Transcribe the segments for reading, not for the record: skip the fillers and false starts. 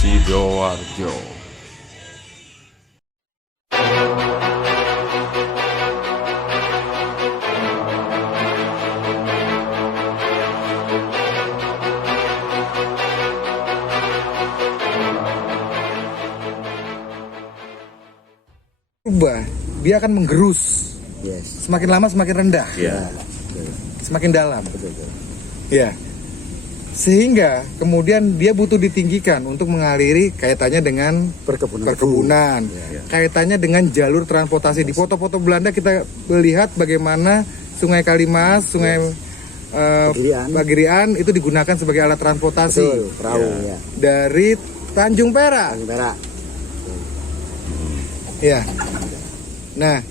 Sidoarjo. Berubah, dia akan menggerus. Yes. Semakin lama semakin rendah. Ya. Semakin dalam. Betul. Ya. Sehingga kemudian dia butuh ditinggikan untuk mengaliri kaitannya dengan perkebunan. Ya. Kaitannya dengan jalur transportasi. Di foto-foto Belanda kita melihat bagaimana Sungai Kalimas, Sungai Bagirian itu digunakan sebagai alat transportasi. Betul, perahu ya. Dari Tanjung Perak. Tanjung Perak. Ya. Nah,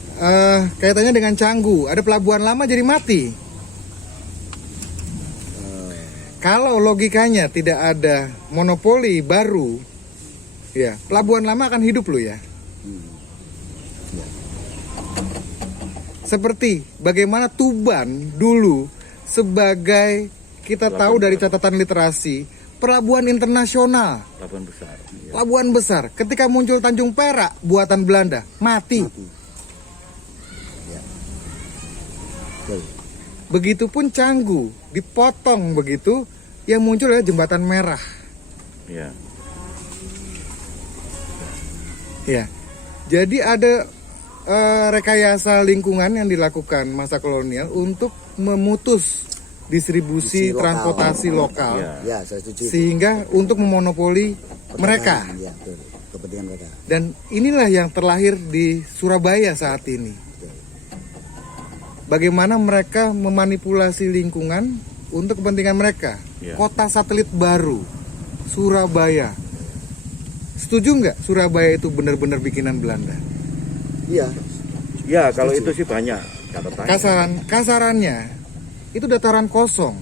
kaitannya dengan Canggu, ada pelabuhan lama jadi mati. Kalau logikanya tidak ada monopoli baru, ya pelabuhan lama akan hidup loh ya. Seperti bagaimana Tuban dulu sebagai kita tahu dari catatan literasi pelabuhan internasional. Pelabuhan besar. Ya. Pelabuhan besar. Ketika muncul Tanjung Perak buatan Belanda, mati. Ya. Begitupun Canggu dipotong begitu, yang muncul adalah jembatan merah. Ya. Ya. Jadi ada rekayasa lingkungan yang dilakukan masa kolonial untuk memutus distribusi transportasi lokal. Ya, saya setuju. Sehingga untuk memonopoli mereka. Ya, betul. Kepentingan mereka. Dan inilah yang terlahir di Surabaya saat ini. Bagaimana mereka memanipulasi lingkungan untuk kepentingan mereka. Ya. Kota satelit baru, Surabaya. Setuju nggak Surabaya itu benar-benar bikinan Belanda? Iya. Ya, kalau itu sih banyak catatannya. Kasarannya itu dataran kosong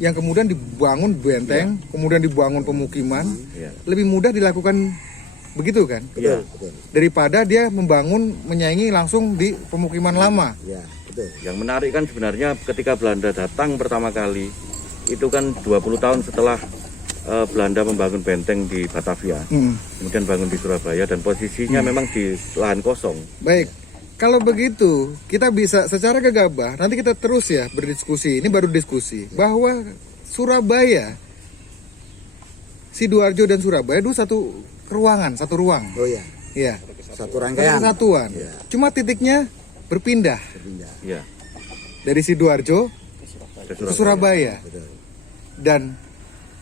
yang kemudian dibangun benteng, kemudian dibangun pemukiman. Ya. Lebih mudah dilakukan begitu kan? Ya. Betul. Daripada dia membangun menyaingi langsung di pemukiman lama. Ya, betul. Yang menarik kan sebenarnya ketika Belanda datang pertama kali, itu kan 20 tahun setelah Belanda membangun benteng di Batavia, kemudian bangun di Surabaya, dan posisinya memang di lahan kosong. Baik, kalau begitu kita bisa secara gegabah, nanti kita terus ya berdiskusi, ini baru diskusi, bahwa Surabaya, Sidoarjo dan Surabaya dulu satu ruangan, satu ruang. Oh ya. Ya. Satu rangkaian. Satu kesatuan. Ya. Cuma titiknya berpindah Berpindah. Ya. dari Sidoarjo ke Surabaya. Betul. Dan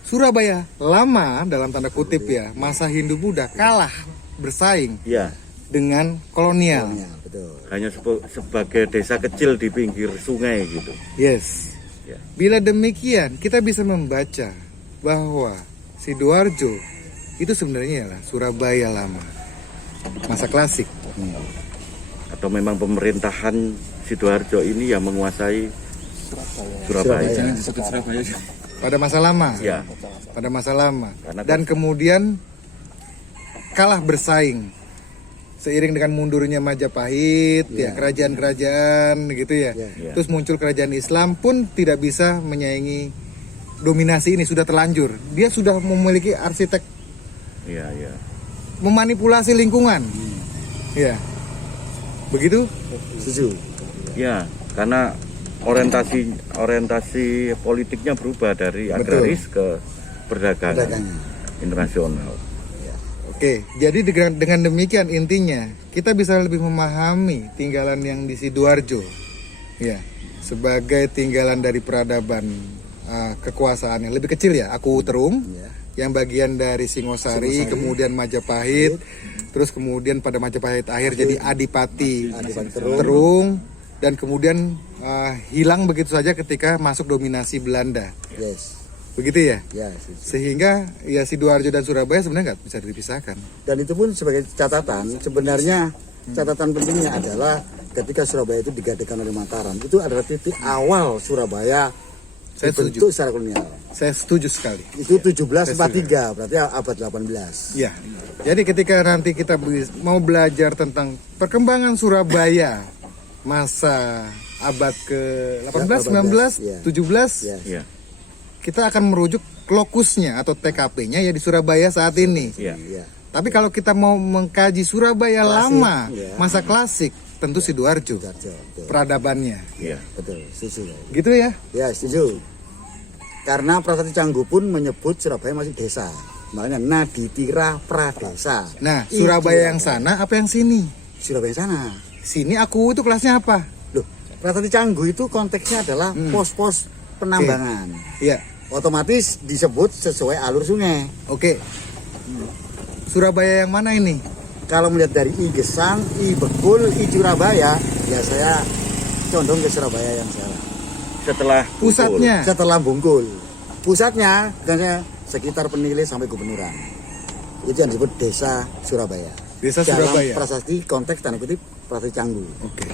Surabaya lama dalam tanda kutip ya, masa Hindu Buddha kalah bersaing Ya. dengan kolonial. Ya, betul. Hanya sebagai desa kecil di pinggir sungai gitu. Yes. Ya. Bila demikian, kita bisa membaca bahwa Sidoarjo itu sebenarnya lah Surabaya lama, masa klasik. Atau memang pemerintahan Sidoarjo ini yang menguasai Surabaya. Surabaya. Disebut Surabaya. Pada masa lama. Ya. Pada masa lama. Karena Dan kemudian kalah bersaing seiring dengan mundurnya Majapahit, ya kerajaan-kerajaan gitu ya. Ya. Terus muncul kerajaan Islam pun tidak bisa menyaingi dominasi ini, sudah terlanjur. Dia sudah memiliki arsitek Iya, iya. memanipulasi lingkungan. Ya. Begitu? Setuju. Ya, karena orientasi politiknya berubah dari agraris ke perdagangan internasional. Oke, jadi dengan demikian intinya kita bisa lebih memahami tinggalan yang di Sidoarjo, ya, sebagai tinggalan dari peradaban kekuasaan yang lebih kecil ya, Aku Terung, yang bagian dari Singosari, kemudian Majapahit, terus kemudian pada Majapahit akhir jadi Adipati Terung, dan kemudian hilang begitu saja ketika masuk dominasi Belanda. Yes. Begitu ya? Ya, Sehingga ya Sidoarjo dan Surabaya sebenarnya nggak bisa dipisahkan. dan itu pun sebagai catatan, sebenarnya catatan pentingnya adalah ketika Surabaya itu digadaikan oleh Mataram, itu adalah titik awal Surabaya Saya dibentuk secara kolonial. Saya setuju sekali. Itu 1743, berarti abad 18. Ya. Jadi ketika nanti kita mau belajar tentang perkembangan Surabaya masa abad ke-18, 19, ya. 17, Ya. Ya. kita akan merujuk lokusnya atau TKP-nya ya di Surabaya saat ini. Iya. Iya. Tapi kalau kita mau mengkaji Surabaya Klasik, lama, ya. masa klasik, tentu Sidoarjo Sidoarjo, betul. peradabannya. Iya. Betul, setuju. Gitu ya? Ya, setuju. Karena Prasasti Canggu pun menyebut Surabaya masih desa. Makanya Naditira Pradesa. Nah, Itu Surabaya yang sana apa yang sini? Surabaya yang sana. Sini aku itu kelasnya apa? Loh, Prasasti Canggu itu konteksnya adalah pos-pos penambangan. Iya. Otomatis disebut sesuai alur sungai. Oke. Surabaya yang mana ini? Kalau melihat dari I Gesang, I Bekul, I Surabaya, ya saya condong ke Surabaya yang sekarang. Setelah Pusatnya. Setelah Bungkul. Pusatnya katanya sekitar Penilai sampai Gubernuran. Itu yang disebut Desa Surabaya. Desa Dalam Surabaya. prasasti konteks tanda kutip Prasasti Canggu. Oke.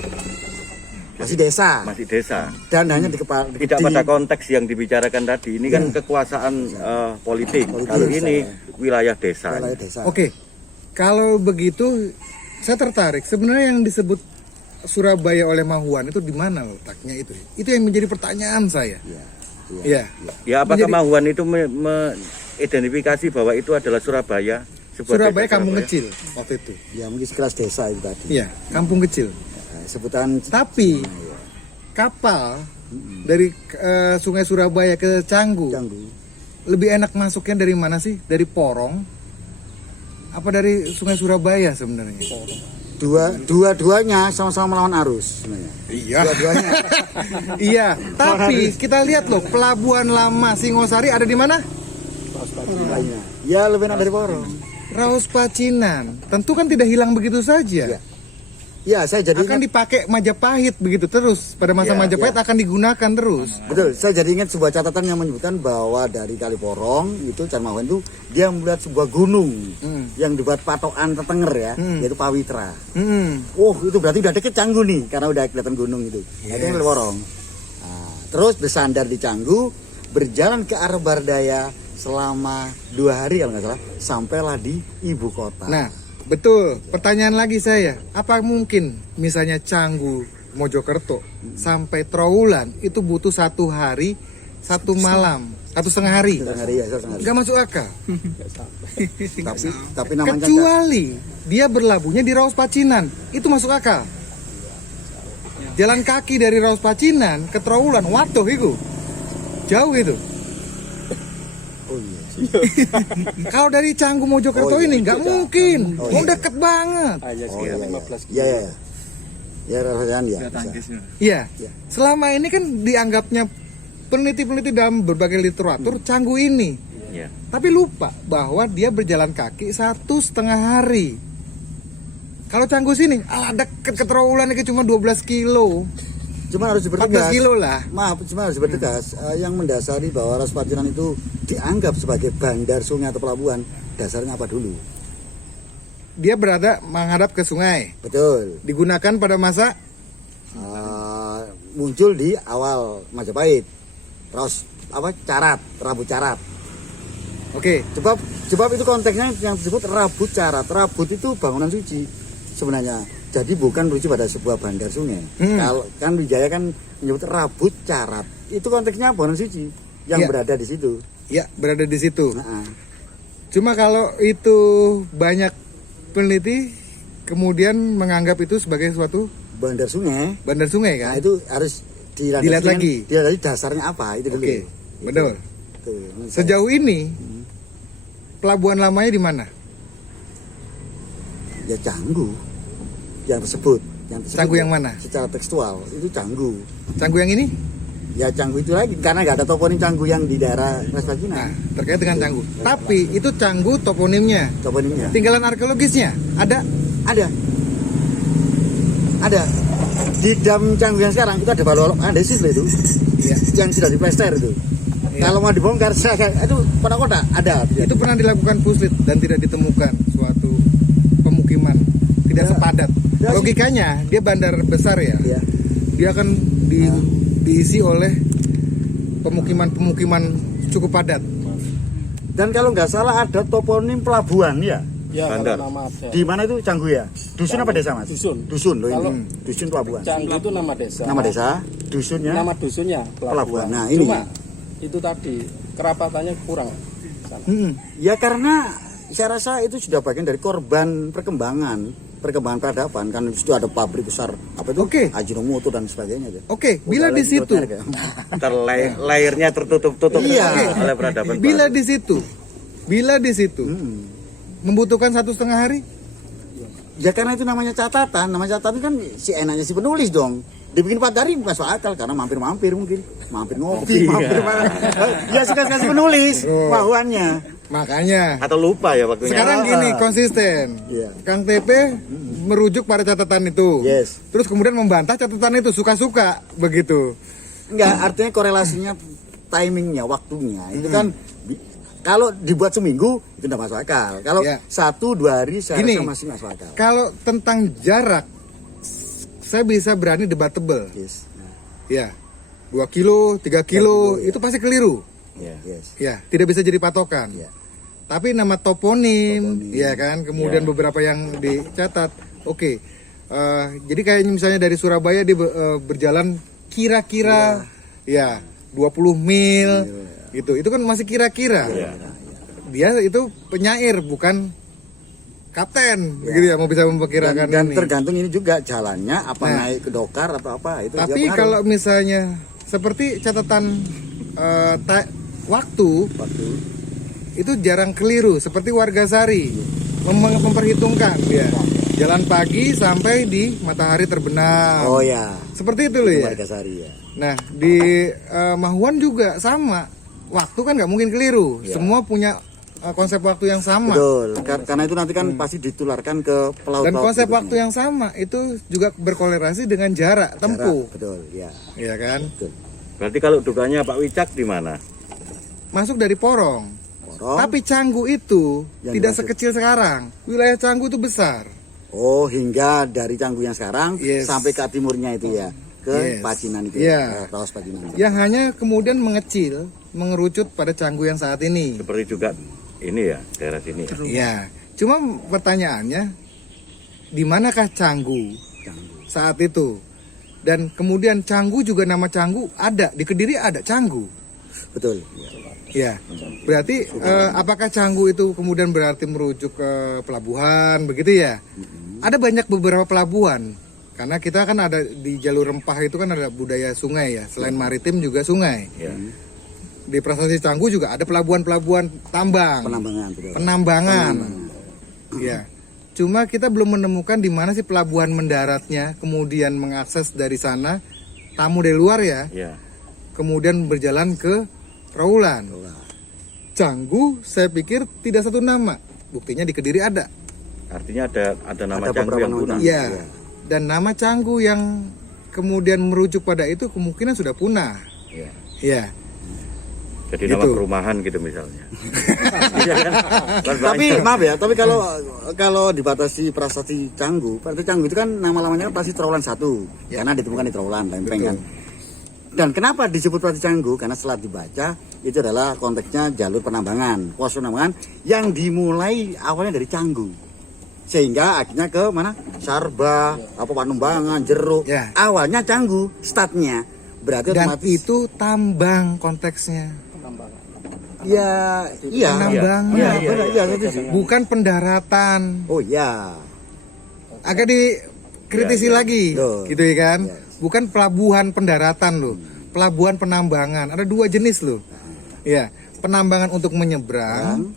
Masih desa. masih desa. Dan hanya di kepala Tidak pada konteks yang dibicarakan tadi. Ini kan kekuasaan politik. Politik, Kalau ini wilayah desa. wilayah desa. Oke. Kalau begitu saya tertarik. Sebenarnya yang disebut Surabaya oleh Mahuan itu di mana letaknya itu? Itu yang menjadi pertanyaan saya. Iya. Iya. Ya apakah Menjadi- Mahuan itu mengidentifikasi bahwa itu adalah Surabaya? Sebuah Surabaya desa kampung Surabaya? kecil waktu itu. Ya mungkin sekelas desa itu tadi. Iya, kampung kecil. Sebutan Tapi kapal dari Sungai Surabaya ke Canggu Canggu. lebih enak masuknya dari mana sih? Dari Porong? Apa dari Sungai Surabaya sebenarnya? Dua-duanya sama-sama melawan arus sebenarnya. Iya. Dua-duanya. Iya, tapi kita lihat loh pelabuhan lama Singosari ada di mana? Lainnya. Ya lebih enak dari Porong. Raus Pacinan. Tentu kan tidak hilang begitu saja. Iya. Ya saya jadi Akan ingat, dipakai Majapahit begitu terus. Pada masa Iya, Majapahit akan digunakan terus. betul. Saya jadi ingat sebuah catatan yang menyebutkan bahwa dari Kali Porong itu Can Mahuan itu dia melihat sebuah gunung yang dibuat patokan tetenger ya, yaitu Pawitra. Oh itu berarti udah deket Canggu nih karena udah kelihatan gunung itu. Nah, itu yang Kali Porong. Nah, terus bersandar di Canggu, berjalan ke arah Bardaya selama 2 hari kalau nggak salah, sampailah di ibu kota. Nah, betul. Pertanyaan lagi saya, apa mungkin misalnya Canggu Mojokerto sampai Trowulan itu butuh 1 hari 1 malam 1,5 hari? Setengah hari ya, setengah hari. Gak masuk akal. Tapi namanya Kecuali dia berlabuhnya di Raus Pacinan, itu masuk akal. Jalan kaki dari Raus Pacinan ke Trowulan, waduh itu jauh itu. oh iya. Kalau dari Canggu Mojokerto Oh, iya. ini nggak mungkin, Oh, mau iya. deket banget. Oh iya. Iya ya. Ya rasanya ya. bisa. Iya. Iya. Selama ini kan dianggapnya peneliti-peneliti dalam berbagai literatur Canggu ini, Iya. tapi lupa bahwa dia berjalan kaki 1,5 hari. Kalau Canggu sini, deket ke Trowulan itu cuma 12 kilo, Cuma harus 14 dipertegas. kilo lah. Maaf, cuma harus dipertegas. Yang mendasari bahwa Raus Pacinan itu dianggap sebagai bandar sungai atau pelabuhan, dasarnya apa dulu? Dia berada menghadap ke sungai, Betul. digunakan pada masa Muncul di awal Majapahit. Raus Carat, Rabut Carat. oke. Sebab itu konteksnya yang disebut Rabut Carat. Rabut itu bangunan suci sebenarnya. Jadi bukan merujuk pada sebuah bandar sungai. Kalau kan Wijaya kan menyebut Rabut Carat. Itu konteksnya bangunan suci yang Iya. berada di situ. Ya, berada di situ. Nah, Cuma kalau itu banyak peneliti kemudian menganggap itu sebagai suatu bandar sungai. bandar sungai Nah, kan? itu harus Dilihat dilandasi dengan- lagi. Dilihat lagi dasarnya apa itu dulu. Oke, betul. Itu, menurut saya. Sejauh ini pelabuhan lamanya di mana? Ya Canggu yang tersebut. Canggu yang mana? Secara tekstual itu Canggu. Canggu yang ini? Ya Canggu itu lagi karena nggak ada toponim Canggu yang di daerah Raus Nah, Pacinan. terkait dengan Canggu. Tapi itu Canggu toponimnya. Toponimnya Tinggalan arkeologisnya ada. ada di dam Canggu yang sekarang itu ada balolok, ada situ itu Iya. yang sudah diplester itu. Iya. Kalau mau dibongkar itu pada kota ada. Itu pernah dilakukan puslit dan tidak ditemukan suatu pemukiman, tidak Ya. sepadat. Ya, Logikanya dia bandar besar ya. Ya. Dia akan diisi oleh pemukiman-pemukiman cukup padat. Dan kalau nggak salah ada toponim pelabuhan ya. Ya, Bandar. kalau nama ada. Di mana itu Canggu ya? Dusun apa desa mas? Dusun. Dusun loh Kalau ini. Dusun pelabuhan. Canggu itu nama desa. Nama desa, dusunnya. Nama dusunnya Pelabuhan. pelabuhan. Nah, ini. Cuma itu tadi kerapatannya kurang sana. Ya karena saya rasa itu sudah bagian dari korban perkembangan peradaban, kan itu ada pabrik besar apa itu Oke. Ajinomoto dan sebagainya. Oke, bila di situ Layernya tertutup Iya. oleh peradaban Bila baru. di situ membutuhkan 1,5 hari. Ya karena itu namanya catatan kan si enaknya si penulis dong. Dibikin 4 hari masuk akal karena mampir-mampir mungkin, mampir ngopi, mampir ya suka-suka si penulis bawaannya. Makanya Atau lupa ya waktunya. sekarang gini konsisten. Iya. Kang TP merujuk pada catatan itu. Yes. Terus kemudian membantah catatan itu suka-suka begitu. Enggak, artinya korelasinya timingnya, waktunya itu kan kalau dibuat seminggu itu tidak masuk akal. Kalau Ya. 1-2 hari saya Gini. rasa masih masuk akal. Kalau tentang jarak saya bisa berani debatable. Yes. Ya. 2 kilo, 3 kilo itu pasti keliru. Iya. Yes. Ya, tidak bisa jadi patokan. Ya. Tapi nama toponim, ya kan, kemudian Ya. beberapa yang dicatat, oke. Jadi kayak misalnya dari Surabaya dia berjalan kira-kira ya 20 mil, gitu. Itu kan masih kira-kira. Iya. Dia itu penyair bukan kapten, begitu ya, mau bisa memperkirakan Dan ini. tergantung ini juga jalannya apa Nah. naik ke dokar atau apa itu. Tapi juga kalau pengaruh. misalnya seperti catatan waktu itu jarang keliru, seperti Wargasari memperhitungkan ya jalan pagi sampai di matahari terbenam. Oh ya. Seperti itu loh ya. Wargasari ya. Nah di Mahuan juga sama, waktu kan nggak mungkin keliru. Semua punya konsep waktu yang sama. Betul. Karena itu nanti kan pasti ditularkan ke pelaut. Dan konsep waktu yang sama itu juga berkolerasi dengan jarak tempuh, Betul, ya. ya kan? Betul. Berarti kalau dukanya Pak Wicak di mana? Masuk dari Porong. Porong. Tapi Canggu itu Yang tidak dimaksud. sekecil sekarang. Wilayah Canggu itu besar. Oh, hingga dari Canggu yang sekarang Yes. sampai ke timurnya itu ya, ke Yes. Pacinan itu. Iya. Rawas Pacinan. Yang hanya kemudian mengecil, mengerucut pada Canggu yang saat ini. Seperti juga ini ya, daerah sini. Ya, cuma pertanyaannya, di manakah Canggu saat itu? Dan kemudian Canggu juga nama Canggu ada, di Kediri ada Canggu. Betul. Ya, berarti apakah Canggu itu kemudian berarti merujuk ke pelabuhan, begitu ya? Ada banyak beberapa pelabuhan, karena kita kan ada di jalur rempah itu kan ada budaya sungai ya, selain maritim juga sungai. Ya. Di Prasasti Canggu juga ada pelabuhan-pelabuhan tambang, Penambangan, betul. penambangan. Ya, cuma kita belum menemukan di mana sih pelabuhan mendaratnya, kemudian mengakses dari sana tamu dari luar ya, Ya. kemudian berjalan ke Trawulan. Canggu saya pikir tidak satu nama, buktinya di Kediri ada. Artinya ada nama Ada Canggu beberapa yang nama. punah. Iya. Dan nama Canggu yang kemudian merujuk pada itu kemungkinan sudah punah. Ya. Ya. Jadi Gitu. nama perumahan gitu misalnya. Iya kan? Kan Tapi banyak. maaf ya, tapi kalau dibatasi prasasti Canggu, berarti Canggu itu kan nama-namanya pasti Trawulan 1. Karena ditemukan di Trawulan, Lempeng kan. Dan kenapa disebut prasasti Canggu? Karena setelah dibaca itu adalah konteksnya jalur penambangan, pos penambangan yang dimulai awalnya dari Canggu. Sehingga akhirnya ke mana? Sarba, apa Panumbangan, Jeruk. Ya. Awalnya Canggu, startnya. Berarti Dan otomatis itu tambang konteksnya, ya iya. penambangan, Iya, benar, iya, saya setuju. bukan pendaratan. Oh iya. Agak dikritisi Ya, ya. lagi, Loh. gitu ya kan? Yes. Bukan pelabuhan pendaratan loh, pelabuhan penambangan. Ada 2 jenis loh. Ya, penambangan untuk menyeberang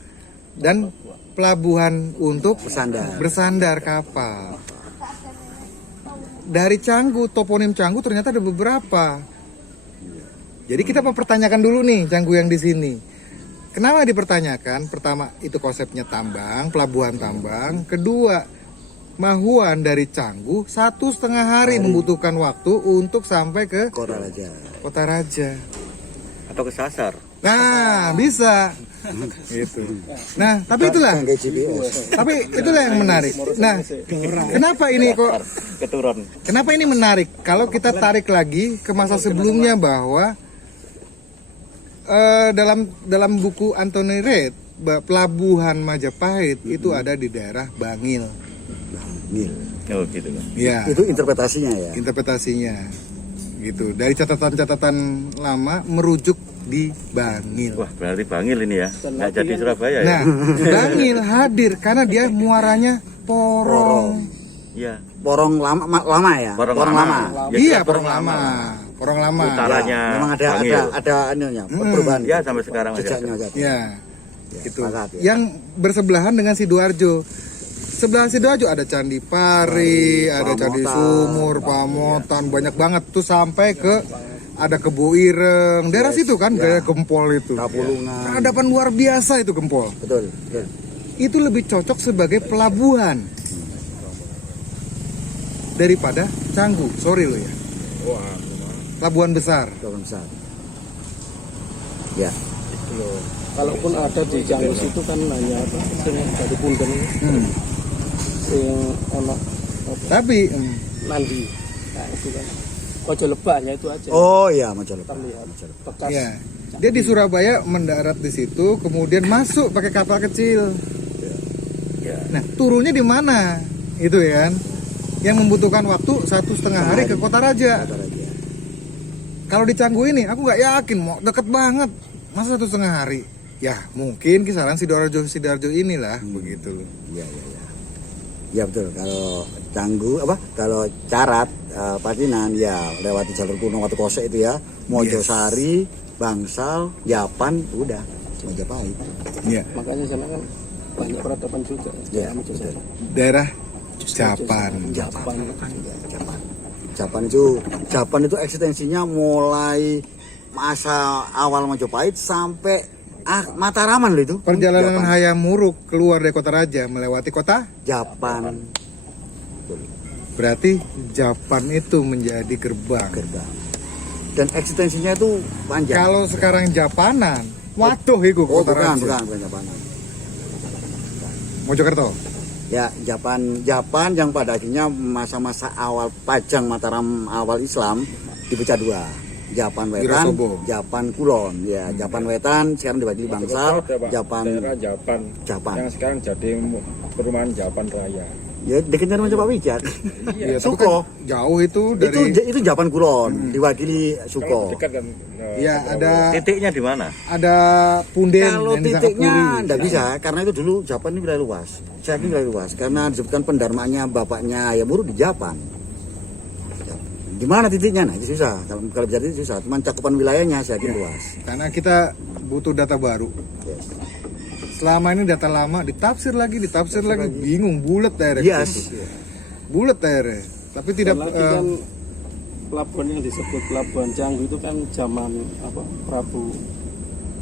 dan pelabuhan untuk bersandar kapal. Dari Canggu, toponim Canggu ternyata ada beberapa. Jadi kita mempertanyakan dulu nih Canggu yang di sini. Kenapa dipertanyakan? Pertama, itu konsepnya tambang, pelabuhan tambang. Kedua, Mahuan dari Canggu 1,5 hari membutuhkan waktu untuk sampai ke Kota Raja. Kota Raja. Atau kesasar. Nah, bisa. Gitu. Nah, tapi itulah. Pakai GPS. Tapi itulah yang menarik. Nah, kenapa ini kok? Keturun. Kenapa ini menarik? Kalau kita tarik lagi ke masa sebelumnya bahwa dalam buku Anthony Reid, pelabuhan Majapahit itu ada di daerah Bangil. Nil. Oh gitu kan. Ya, Itu interpretasinya ya. interpretasinya. Gitu. Dari catatan-catatan lama merujuk di Bangil. Wah, berarti Bangil ini ya. Dan Nggak nanti jadi kan- Surabaya ya. Nah, Bangil hadir karena dia muaranya Porong. Iya. Porong lama ya. Porong lama. lama. Ya, Iya, jelas Porong lama. Porong lama. Utaranya Memang Bangil. ada anunya, perubahan. Ya, sampai sekarang aja. Jejaknya aja. Ya, itu. sepakat, ya. Yang bersebelahan dengan Sidoarjo. Sebelah Sidoarjo ada Candi Pari, ada Candi Pamotan. Sumur, Pamotan, banyak banget tuh sampai ke ada Kebo Ireng, daerah situ kan, daerah Gempol itu. Kapulungan. Peradaban luar biasa itu Gempol. Betul. Itu lebih cocok sebagai pelabuhan daripada Canggu. Sorry lo ya. Pelabuhan besar. Pelabuhan besar. Ya. Kalaupun ada di Canggu itu kan hanya apa? Sing dari punten sing ono apa? Tapi Nandi. Nah, itu kan. Kojo lebahnya itu aja. Oh iya, Majalengka. Terlihat bekas. ya, dia di Surabaya mendarat di situ, kemudian masuk pakai kapal kecil. Nah, turunnya di mana? Itu ya kan. Yang membutuhkan waktu 1,5 hari ke Kota Raja. Kota Raja. Kalau di Canggu ini, aku nggak yakin, mau deket banget. Masa 1,5 hari? Ya, mungkin kisaran Sidoarjo inilah, begitu loh. Iya. Ya betul. Kalau Canggu kalau Carat Patinan ya lewati jalur kuno Watu Kosek itu ya. Mojosari, Bangsal, Yapan udah Majapahit. Iya. Makanya sana kan banyak peradaban juga. Iya, Mojosari. Daerah Japan. Japan itu eksistensinya mulai masa awal Majapahit sampai Mataraman loh itu. Perjalanan Japan. Hayam Wuruk keluar dari Kota Raja melewati kota, Japan berarti Japan itu menjadi gerbang. dan eksistensinya itu panjang. Kalau sekarang Japanan, waduh itu Oh Kota bukan Raja. Japan. Mojokerto. Ya Japan yang pada akhirnya masa-masa awal Pajang Mataram awal Islam dipecah dua. Japan Wetan, Wirasobo. Japan Kulon. Ya Japan Wetan sekarang dibagi Bangsal, Japan daerah Japan yang sekarang jadi perumahan Japan Raya. ya dekatnya rumah Pak Wijat. Iya, tapi Suko. kan jauh itu dari Itu Japan Kulon diwakili Suko. Dekat kan. ya ada Titiknya di mana? punden Kalau yang di titiknya Sangkapuri. enggak bisa karena itu dulu Japan ini wilayah luas. Saya yakin wilayah luas karena disebutkan pendarmanya bapaknya Hayam Wuruk di Japan. Di mana titiknya? Nah, itu susah. Kalau bicara itu susah. Cuman cakupan wilayahnya saya yakin luas. Karena kita butuh data baru. Yes. Selama ini data lama ditafsir lagi, bingung, bulat daerah. Yes. Bulat daerah. Tapi tidak Apalagi kan pelabuhan yang disebut Pelabuhan Canggu itu kan zaman Prabu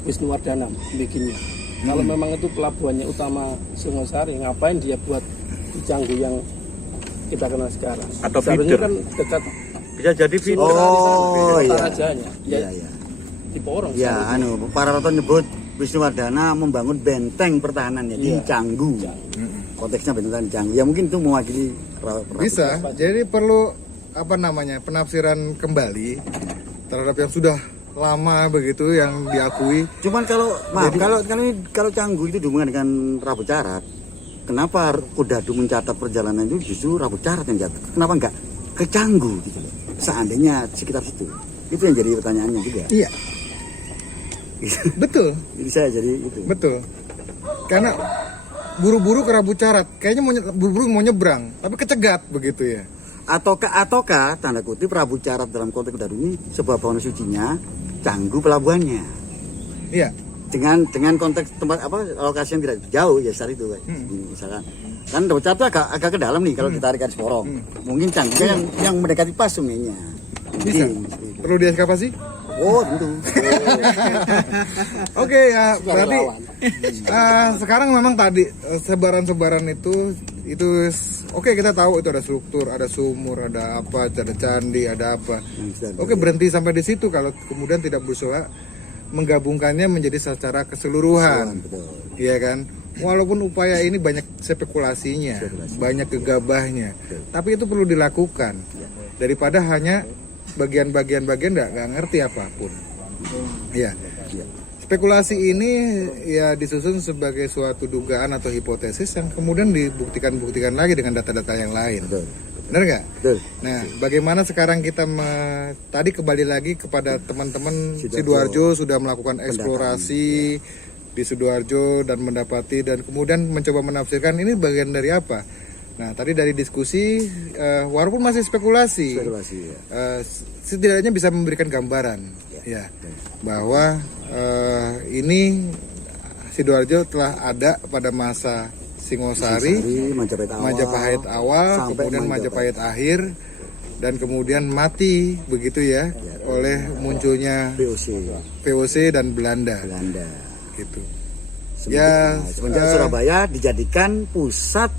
Wisnuwardana bikinnya. Kalau memang itu pelabuhannya utama Singosari, ngapain dia buat di Canggu yang kita kenal sekarang? Atau Seharusnya feeder. kan dekat Bisa jadi feeder. Oh Kota iya. Rajanya. Ya, Iya. di Porong. Ya, seharusnya. para raton nyebut Wisnuwardana membangun benteng pertahanannya di Iya. Canggu. Konteksnya benteng di Canggu. Ya mungkin itu mewakili bisa. Jadi perlu penafsiran kembali terhadap yang sudah lama begitu yang diakui. Cuman kalau Canggu itu dihubungkan dengan Prabu Carat, kenapa Kodadu mencatat perjalanan itu justru Prabu Carat yang catat? Kenapa enggak ke Canggu gitu loh? Seandainya sekitar situ. Itu yang jadi pertanyaannya juga. Iya. Betul, Jadi saya jadi itu. betul. Karena buru-buru ke Prabu Carat, kayaknya buru-buru mau nyebrang, tapi kecegat begitu ya. Ataukah tanda kutip Prabu Carat dalam konteks Kodadu ini sebuah bangunan sucinya Canggu pelabuhannya. Iya. Dengan konteks tempat lokasi yang tidak jauh ya saat itu misalkan kan Prabu Carat itu agak ke dalam nih kalau ditarik garis Porong. Mungkin Canggu yang mendekati pas sungainya. Bisa. Mungkin. Perlu dieskavasi? Oh tentu. Oke ya, berarti sekarang memang tadi sebaran-sebaran itu oke, kita tahu itu ada struktur, ada sumur, ada apa, ada candi, ada apa. Oke, berhenti sampai di situ kalau kemudian tidak berusaha menggabungkannya menjadi secara keseluruhan. Betul. Iya kan? Walaupun upaya ini banyak spekulasinya, banyak gegabahnya, tapi itu perlu dilakukan daripada hanya bagian-bagian nggak ngerti apapun. Ya. Spekulasi ini ya disusun sebagai suatu dugaan atau hipotesis yang kemudian dibuktikan lagi dengan data-data yang lain. Betul. Benar nggak? Betul. Nah, bagaimana sekarang kita tadi kembali lagi kepada teman-teman Sidoarjo sudah melakukan eksplorasi di Sidoarjo dan mendapati dan kemudian mencoba menafsirkan ini bagian dari apa. Nah, tadi dari diskusi walaupun masih spekulasi, ya. setidaknya bisa memberikan gambaran ya bahwa ini Sidoarjo telah ada pada masa Singosari, Majapahit awal, kemudian Majapahit akhir, dan kemudian mati begitu ya oleh munculnya VOC dan Belanda. Gitu. Semenjak Surabaya dijadikan pusat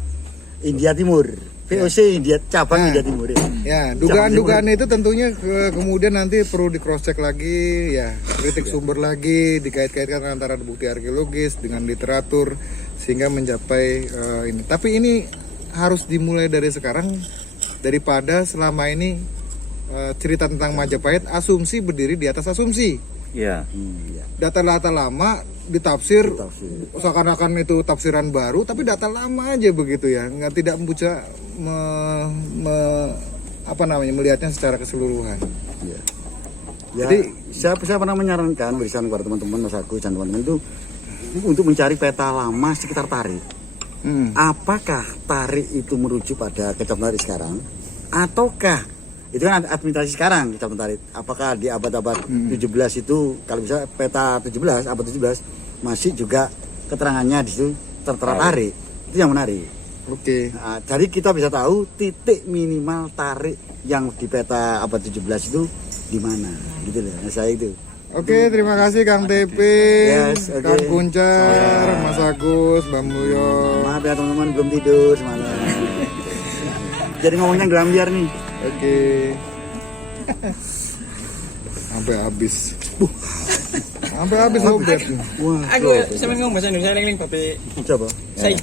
India Timur, VOC India cabang India Timur. Ya, dugaan-dugaan itu tentunya kemudian nanti perlu di cross check lagi, ya, kritik sumber lagi, dikait-kaitkan antara bukti arkeologis dengan literatur sehingga mencapai ini. Tapi ini harus dimulai dari sekarang daripada selama ini cerita tentang Majapahit asumsi berdiri di atas asumsi. Iya. Data-data lama ditafsir seakan-akan itu tafsiran baru, tapi data lama aja begitu ya, nggak tidak membuka melihatnya secara keseluruhan. Ya. Jadi saya pernah menyarankan berikan kepada teman-teman Mas Agus dan teman-teman itu untuk mencari peta lama sekitar Tarik. Apakah Tarik itu merujuk pada Kecamatan Tarik sekarang, ataukah itu kan administrasi sekarang Kecamatan Tarik? Apakah di abad-abad 17 itu, kalau bisa peta 17 abad 17 masih juga keterangannya di situ tertera Tarik? Itu yang menarik. Oke. Nah, jadi kita bisa tahu titik minimal Tarik yang di peta abad 17 itu di mana, gitu loh. Nah, saya itu. Oke, terima kasih Kang TP, Kang Kuncar, Mas Agus, Mbak Mulyo. Maaf ya teman-teman, belum tidur semalam. Jadi ngomongnya gelambiar nih. Oke. Sampai habis. Sampai habis lobet. Wah, Aku sampe ngomong bahasa Indonesia ning babe. coba. Saya